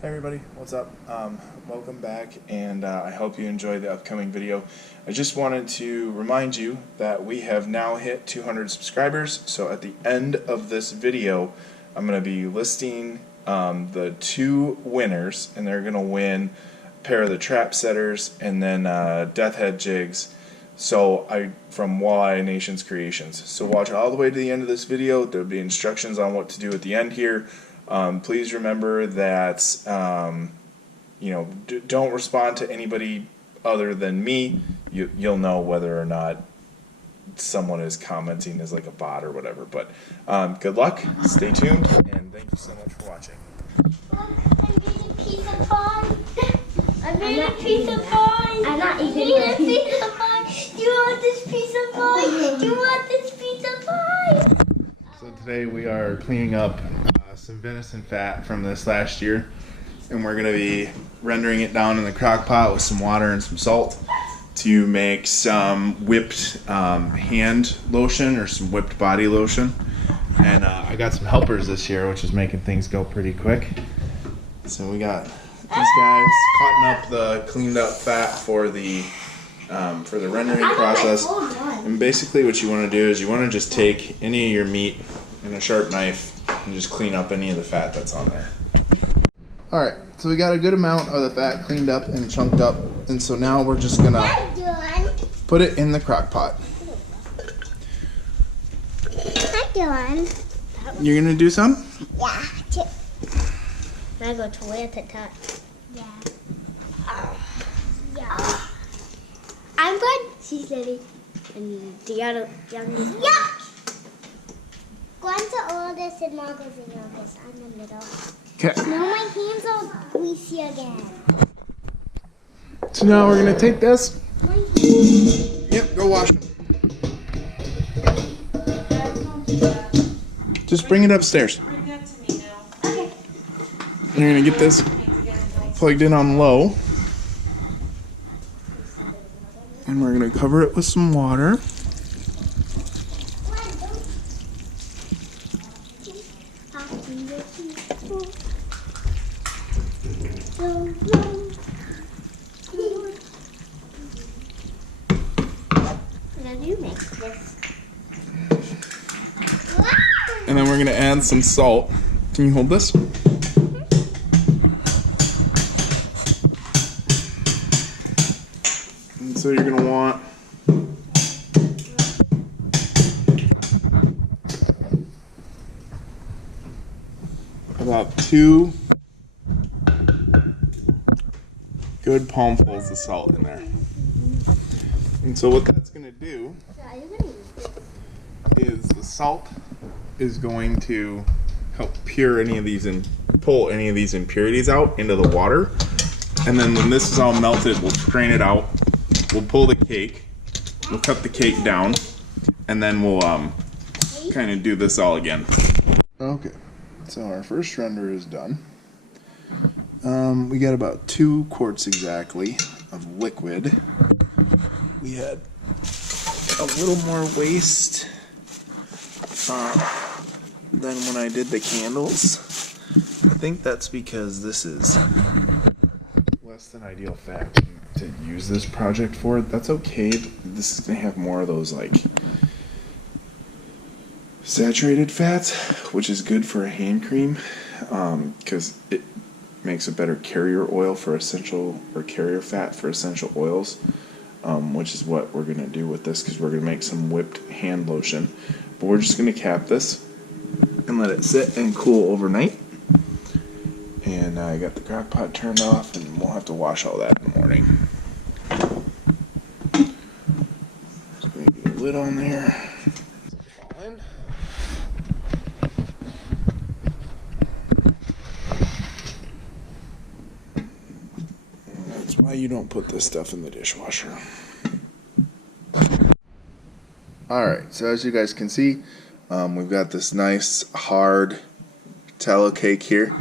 Hey everybody, what's up? Welcome back, and I hope you enjoyed the upcoming video. I just wanted to remind you that we have now hit 200 subscribers, so at the end of this video I'm going to be listing the two winners, and they're going to win a pair of the trap setters and then death head jigs from Walleye Nations Creations. So watch all the way to the end of this video. There'll be instructions on what to do at the end here. Please remember that don't respond to anybody other than me. You'll know whether or not someone is commenting as like a bot or whatever. But good luck, stay tuned, and thank you so much for watching. I made a piece of pie. I made a piece of pie. I'm not eating a piece of pie. Do you want this piece of pie? Do you want this piece of pie? So today we are cleaning up some venison fat from this last year, and we're going to be rendering it down in the crock pot with some water and some salt to make some whipped hand lotion or some whipped body lotion. And I got some helpers this year, which is making things go pretty quick. So we got these guys cutting up the cleaned up fat for the rendering process. And basically what you want to do is you want to just take any of your meat and a sharp knife and just clean up any of the fat that's on there. Alright, so we got a good amount of the fat cleaned up and chunked up, and so now we're just gonna put it in the crock pot. I'm doing. You're gonna do some? Yeah. I go to where to touch. Yeah. Yeah. I'm good. She's ready. And the other youngest. Yeah. Gwen's the oldest and Margot's the youngest. I'm the middle. Okay. Now my hands are greasy again. So now we're gonna take this. Yep, go wash them. Just bring it upstairs. Bring that to me now. Okay. You're gonna get this plugged in on low. And we're gonna cover it with some water. And then we're gonna add some salt. Can you hold this? And so you're gonna want about 2 good palmfuls of salt in there. And so what that's gonna do is the salt is going to help pull any of these impurities out into the water. And then when this is all melted, we'll strain it out. We'll pull the cake. We'll cut the cake down, and then we'll kind of do this all again. Okay, so our first render is done. We got about 2 quarts exactly of liquid. We had a little more waste than when I did the candles. I think that's because this is less than ideal fat to use this project for. That's okay. This is gonna have more of those like saturated fats, which is good for a hand cream, because it makes a better carrier oil for carrier fat for essential oils, which is what we're gonna do with this, because we're gonna make some whipped hand lotion. But we're just gonna cap this and let it sit and cool overnight. And I got the crock pot turned off, and we'll have to wash all that in the morning. Just gonna get a lid on there. That's why you don't put this stuff in the dishwasher. Alright, so as you guys can see, we've got this nice hard tallow cake here.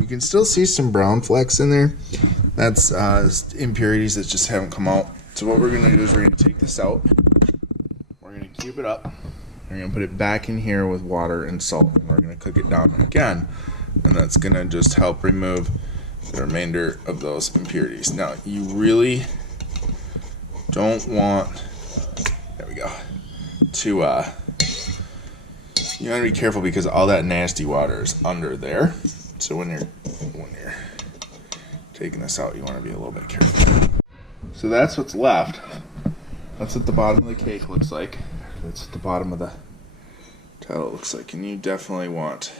You can still see some brown flecks in there. That's impurities that just haven't come out. So what we're going to do is we're going to take this out. We're going to cube it up. We're going to put it back in here with water and salt. And we're going to cook it down again. And that's going to just help remove the remainder of those impurities. Now, you really don't want, there we go, to, you want to be careful because all that nasty water is under there. So when you're taking this out, you want to be a little bit careful. So that's what's left. That's what the bottom of the cake looks like. That's what the bottom of the tallow looks like. And you definitely want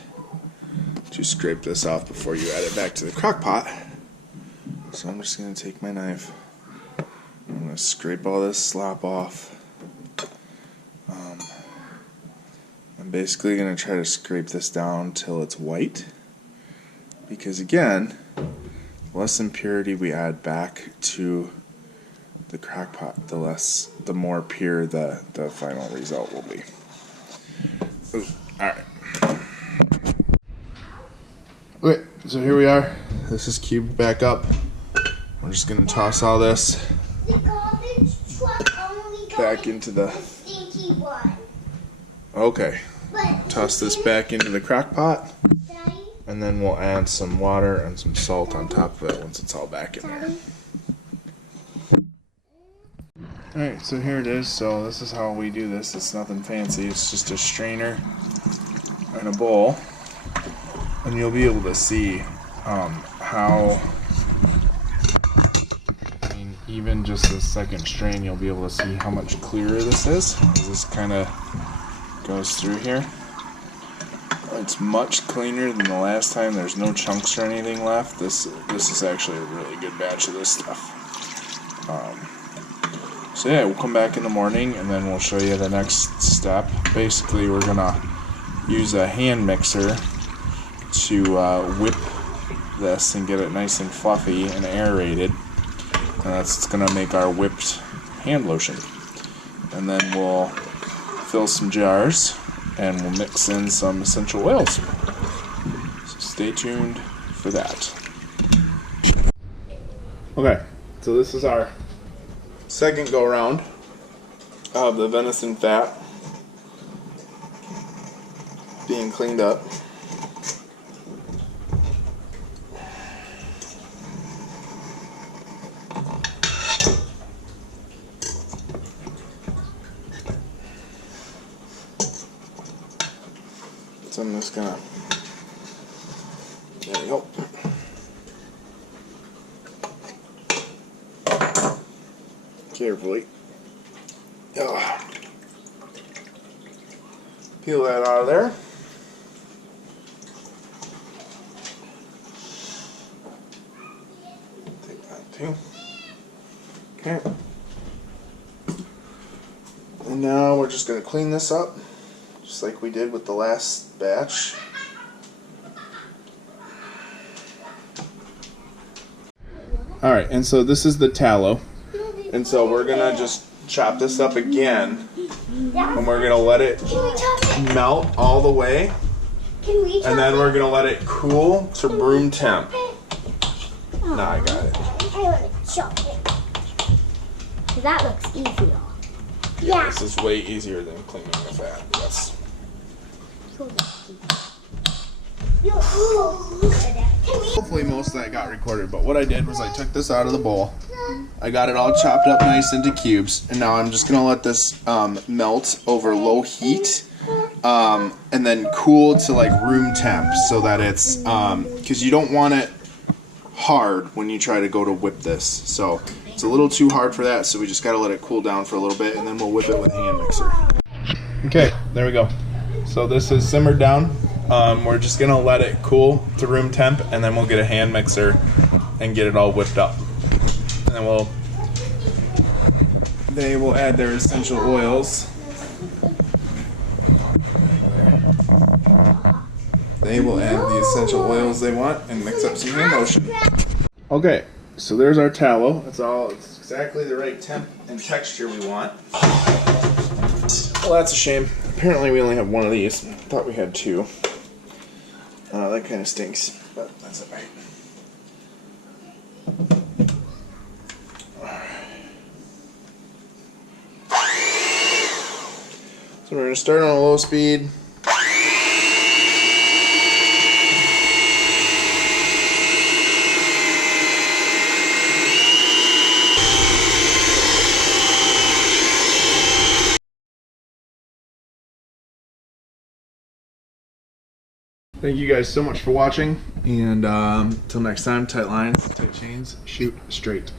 to scrape this off before you add it back to the crock pot. So I'm just going to take my knife. I'm going to scrape all this slop off. I'm basically going to try to scrape this down till it's white. Because again, the less impurity we add back to the crock pot, the more pure the final result will be. Ooh, alright. Okay, so here we are. This is cubed back up. We're just going to toss all this back into the... Okay. Toss this back into the crock pot. And then we'll add some water and some salt on top of it once it's all back in there. Alright, so here it is. So this is how we do this. It's nothing fancy. It's just a strainer and a bowl. And you'll be able to see how, I mean, even just the second strain, you'll be able to see how much clearer this is. As this kind of goes through here. It's much cleaner than the last time. There's no chunks or anything left. This is actually a really good batch of this stuff. So yeah, we'll come back in the morning and then we'll show you the next step. Basically, we're gonna use a hand mixer to whip this and get it nice and fluffy and aerated. And that's gonna make our whipped hand lotion. And then we'll fill some jars and we'll mix in some essential oils. So stay tuned for that. Okay, so this is our second go around of the venison fat being cleaned up. So I'm just gonna, there we go. Carefully. Peel that out of there. Take that too. Okay. And now we're just gonna clean this up, just like we did with the last batch. Alright, and so this is the tallow. And so we're gonna just chop this up again. And we're gonna let it melt all the way. And then we're gonna let it cool to room temp. Nah, I got it. I want to chop it. That looks easier. Yeah, this is way easier than cleaning the fat, yes. Hopefully most of that got recorded, but what I did was I took this out of the bowl. I got it all chopped up nice into cubes, and now I'm just going to let this melt over low heat and then cool to like room temp so that it's, because you don't want it hard when you try to go to whip this. So it's a little too hard for that, so we just got to let it cool down for a little bit, and then we'll whip it with a hand mixer. Okay, there we go. So this is simmered down. We're just going to let it cool to room temp, and then we'll get a hand mixer and get it all whipped up. And then they will add their essential oils. They will add the essential oils they want and mix up some hand lotion. Okay, so there's our tallow. It's exactly the right temp and texture we want. Well, that's a shame. Apparently we only have one of these. I thought we had two. That kind of stinks, but that's alright. So we're going to start on a low speed. Thank you guys so much for watching, and until next time, tight lines, tight chains, shoot straight.